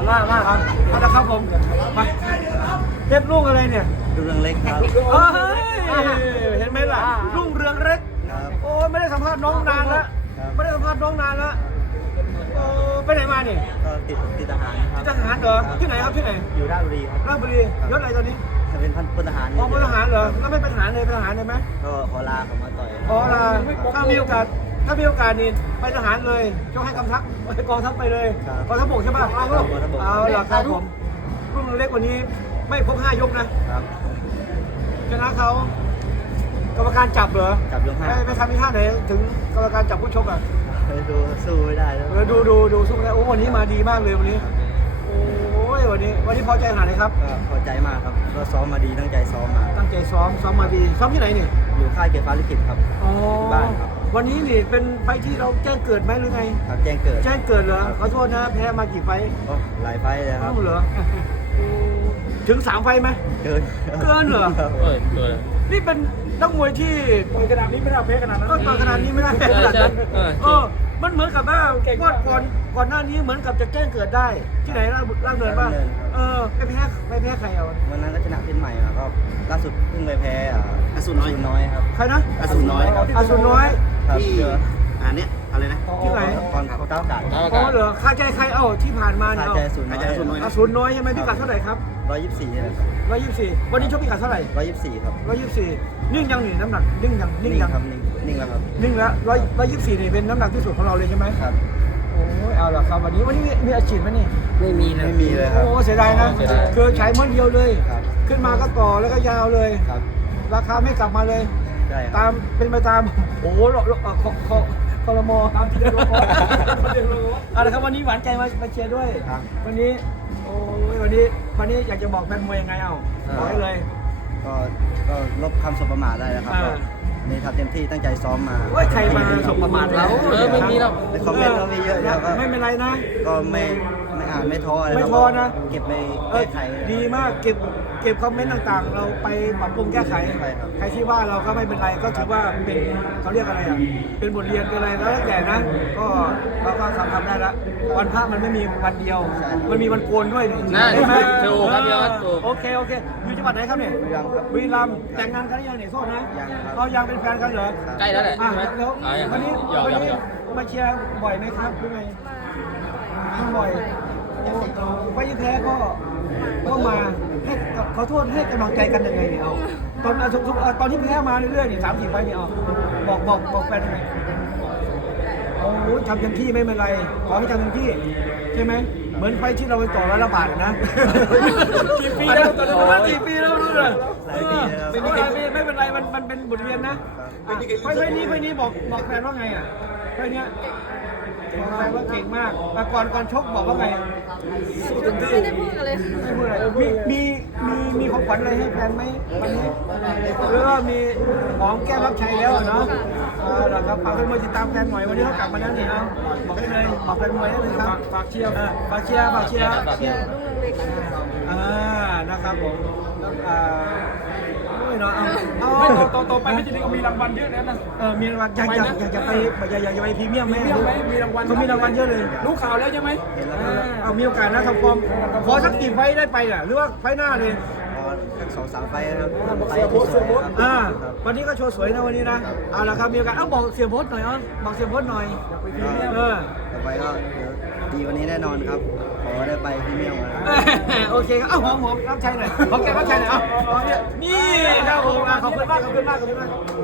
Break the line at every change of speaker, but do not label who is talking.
มากครับเอาละครับผมไปเพชรลูกอะไรเนี่ย
ดูเรื่องเล็กครับ
เฮ้ยเห็นไหมล่ะรุ่งเรืองเล็ก
ครับ
โอ้ไม่ได้สัมภาษณ์น้องนานแล้ว
ครับ
ไม่ได้สัมภาษณ์น้องนานแล้วโอ้ไปไหนมาเนี่ย
ก็ติดทหารครับ
ทหารเหรอที่ไหนครับที่ไหน
อยู่ราชบุรีครับ
ราชบุรียศอะไรตอนนี้
เป็นพลทหาร
อ๋อเป็นทหารเหรอแล้วไม่เป็นทหารเลยเป็นทหารเลยไหม
ก็ขอลาเขามาต่อย
อ๋อล่ะถ้ามีโอกาสนี่ไปทหารเลยยกให้กำทัพกองทัพไปเลยกองทัพบกใช่ป่ะเอาล่ะครับผมรุ่นเล็กกว่านี้ไม่ครบ5 ยกนะครับ ชนะเขากรรมการจับเหรอ
จับยกห้า
ไปทำที่ท่าไหนถึงกรรมการจับผู้ชกอ่ะ
ดูสู้ไม่ได้แล้ว
ดูสู้ได้โอ้วันนี้มาดีมากเลยวันนี้โอ้ยวันนี้พอใจขนาดไหนครับ
ก็พอใจมากครับก็ซ้อมมาดีตั้งใจซ้อมมา
ตั้งใจซ้อมมาดีซ้อมที่ไหนนี่
อยู่ค่ายเกียรติฟ้าลิขิตครับ
อ๋อ
ที่บ้านครับ
วันนี้นี่เป็นไฟท์ที่เราแจ้งเกิดไหมหรือไง
ครับแจ้งเกิด
แจ้งเกิดเหรอขอโทษนะแพ้มากี่ไฟท์
ก็หลายไฟล์เลยครับ
เหรอถึง3 ไฟท์ไหม
เกิน
เกินเหรอ
ครับ
นี่เป็นนักมวยที่ขนาดนี้ไม่ได้แพ้ขนาดนั้นก็ขนาดนี้ไม่ได้แพ้ขนาดนั้น
ใช่
มันเหมือนกับว่าก่อนหน้านี้เหมือนกับจะแจ้งเกิดได้ ที่ไหนร่างเนินป่ะไม่แพ้ใครเอา
วันนั้นก็ชนะเพชรใหม่มาก็ล่าสุดเพิ่งไปแพ้อสูรน้อยครับ
ใครนะ
อสูรน้อยครับ
อสูรน้อย
ครับเจอ
อันเนี้ยอะไรนะ
ที่ไหน
ตอนเขาก้าวกาด
อ๋อเหรอคาใจใครที่ผ่านมาเนี่ย
ขาใจอสูรน้อย
อสูรน้อยใช่ไหมพิกัดเท่าไหร่ครับ
124นะครับ
124วันนี้ชกพิกัดเท่าไหร่
124ครับ
124นิ่งยังหนีน้ำหนักนิ่งยัง
นิ่งครับนิ่งแล้วครับ
นิ่งแล้ว124นี่เป็นน้ำหนักที่สุดของเราเลยใช่ไหม
ครับ
โอ้ยเอาล่ะครับวันนี้มีอาชีพไหมนี่
ไม่มีนะ
ไม่มีเลยครับ
โอ้เสียดายนะ
เสียดาย
คือใช้ม้วนเดียวเลย
ครับ
ขึ้นมาก็ต่อแล้วก็ยาวเลย
ครับ
ราคาไม่กลับมาเลย
ใช่ค
ตา
รับ
มเป็นไปตามโอ้โหคอรมอตามที่เรียกร้องเอาละครับวันนี้หวานใจมาเชียร์ด้วย
ครับ
วันนี้โอ้ยวันนี้อยากจะบอกแฟนมวยยังไงบอกได้เลย
ก็ลบคำสบประมาทได้แล้วครับ
อ่า
ก็นี่ทำเต็มที่ตั้งใจซ้อมมา
โอ้ยใครมาสบประมาทเรา
ไม่มีหรอก
ในคอมเมนต์ก็มีเยอะแล้วก็
ไม่เป็นไรนะ
ก็ไม่อ่านไม่ท้ออะไร
ไม่ท้อนะ
เก็บไป
เอ
แก้
อ
ไข
ดีมากเก็บคอมเมนต์ต่างๆ เราไปปรับปรุงแก้ไข
ใช่ครับ
ใครที่ว่าเราก็ไม่เป็นไรก็ถือว่าเป็นเขาเรียกอะไรอ่ะเป็นบทเรียนเป็นอะไรแล้วแต่นะ ก็เราก็ทำได้ละวันพระมันไม่มีวันเดียว มันมีวันโกนด้วยนี่
น่า
ใช่ไหม
ถูกครับพี่ออสถูก
โอเคอยู่จังหวัดไหนครับเนี่ย
บุรีรัมย์ครับ
บุรีรัมย์แต่งงานกันหรือยังเนี่ยโทษนะ
ยังครับ
เรายังเป็นแฟนกันเหรอ
ใกล้แล้วแหละ
อ่ะ
ใช่ไหม
แล้ว
อ่ะยัง
วันนี้
หยอก
วัน
หยอก
นี้
หยอก
มาเชียร์บ่อยไหมครับหรือไงมาบ่อยไปยิงแพ้ก็มาให้ขอโทษให้กำลังใจกันยังไงเนี่ยเอาตอนที่แพ้มาเรื่อยๆเนี่ย3-4 ไฟล์เนี่ยเอาบอกแฟนยังไงโอ้ยทำเต็มที่ไม่เป็นไรขอให้ทำเต็มที่ใช่ไหมเหมือนไฟล์ที่เราไปต่อ100 บาทนะกี่ปีแล้วตอนนั้นกี่ปีแล้วรู้เลย
หลายปีแล้ว
ไม่เป็นไรมันเป็นบทเรียนนะไฟล์นี้บอกแฟนว่าไงอ่ะไฟล์เนี้ยบอกแฟนว่าเก่งมากก่อนชกบอกว่าไงสู้เต็มที่
ไม่ได้พูดกันเลย
ไม่พูดอะไรมีของขวัญอะไรให้แฟนไหมวันนี้หรือว่ามีของแก้รับใช้แล้วเนาะแล้วก็ฝากแฟนมวยติดตามแฟนหน่อยวันนี้เขากลับมาแล้วนี่เอาบอกได้เลยบอกแฟนมวยได้เลยครับฝากเชียร์
เชียร์
ฝากเชียร์
รุ่งเรืองเล็กนะคะ
นะครับผมโอ้ยเนาะเอา
ต่อไปไม่จะมีรางวัลเยอะนะ
มีรางวัลอยากจะไปพรีเมียมไหม
มีรางวัล
เขามีรางวัลเยอะเลย
รู้ข่าวแล้วใช่ไหม
เอามีโอกาสนะทำฟอร์มขอสักกี่ไฟได้ไปอ่ะหรือว่าไฟหน้าเลย
พอสัก2-3 ไฟล์นะครับไปที่สวยครับ
วันนี้ก็โชว์สวยนะวันนี้นะเอาละครับมีโอกาสบอกเสียโพสหน่อยบอกเสียโพสหน่อย
ต่อไปก็เดี๋ยวดีวันนี้แน่นอนครับ ขอได้ไปพรีเมียมนะครับ
โอเคครับหอมรับใช้หน่อยขอแกรับใช้หน่อยนี่ครับผมขอบคุณมาก